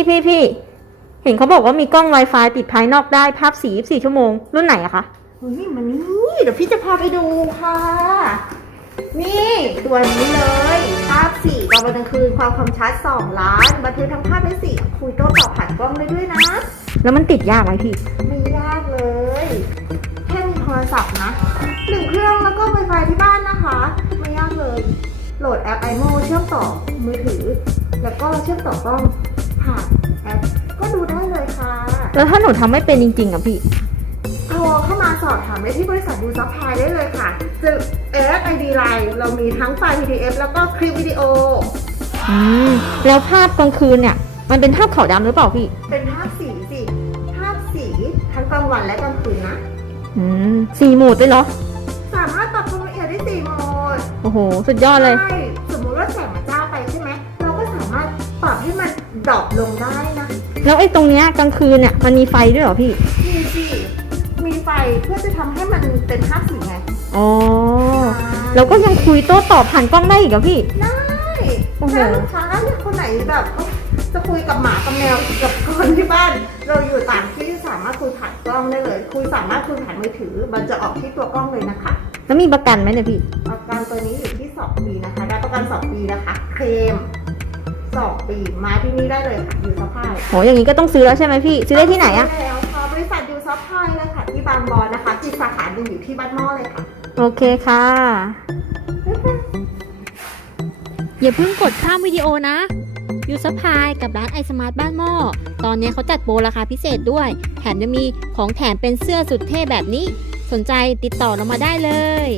พี่พี่พี่เห็นเขาบอกว่ามีกล้อง Wi-Fi ติดภายนอกได้ภาพสี24ชั่วโมง รุ่นไหนอะคะเฮ้ยมันนี่เดี๋ยวพี่จะพาไปดูค่ะ นี่ตัวนี้เลย ภาพสีตอนกลางคืนความคมชัด2ล้าน บันทึกทั้งภาพและเสียงคุยโต้ตอบผ่านกล้องได้ด้วยนะ แล้วมันติดยากไหมพี่ ไม่ยากเลย แค่มีโทรศัพท์นะหนึ่งเครื่องแล้วก็ Wi-Fi ที่บ้านนะคะ ไม่ยากเลย โหลดแอป iMo เชื่อมต่อมือถือ แล้วก็เชื่อมต่อกล้อง ผ่านแอปก็ดูได้เลยค่ะแล้วถ้าหนูทำไม่เป็นจริงๆอะพี่ โทรเข้ามาสอบถามได้ที่บริษัทดูซัพพลายได้เลยค่ะจะเอฟไอดีไลน์เรามีทั้งไฟล์ PDF แล้วก็คลิปวิดีโอ อืม แล้วภาพกลางคืนเนี่ย มันเป็นภาพขาวดำหรือเปล่าพี่ เป็นภาพสีสิภาพสีทั้งกลางวันและกลางคืนนะ อืมสี่โหมดเลยเหรอ สามารถปรับความละเอียดได้สี่โหมดโอ้โห สุดยอดเลย ใช่สมมุติว่าแสง ให้มันดรอปลงได้นะ แล้วไอ้ตรงเนี้ยกลางคืนเนี่ยมันมีไฟด้วยเหรอพี่ มีสิมีไฟเพื่อจะทำให้มันเป็นภาพสีไงอ๋อ แล้วก็ยังคุยโต้ตอบผ่านกล้องได้อีกเหรอพี่ ได้โอ้โห ถ้าลูกค้าเนี่ยคนไหนแบบจะคุยกับหมากับแมวกับคนที่บ้าน เราอยู่ต่างที่สามารถคุยผ่านกล้องได้เลย คุยสามารถคุยผ่านมือถือ มันจะออกที่ตัวกล้องเลยนะคะ แล้วมีประกันไหมเนี่ยพี่ ประกันตัวนี้อยู่ที่2ปีนะคะได้ประกัน2ปีนะคะ เคลม 2 ปี มาที่นี่ได้เลยค่ะอยู่ซัพพลายโหอย่างนี้ก็ต้องซื้อแล้วใช่ไหมพี่ ซื้อได้ที่ไหนอะแล้วค่ะบริษัทยูซัพพลายเลยค่ะ ที่บางบอนนะคะอีกสาขาหนึ่งอยู่ที่บ้านหม้อเลยค่ะ โอเคค่ะ อย่าเพิ่งกดข้ามวิดีโอนะยูสพายกับร้านไอสมาร์ทบ้านหม้อ ตอนนี้เขาจัดโปรราคาพิเศษด้วย แถมยังมีของแถมเป็นเสื้อสุดเท่แบบนี้ สนใจติดต่อเรามาได้เลย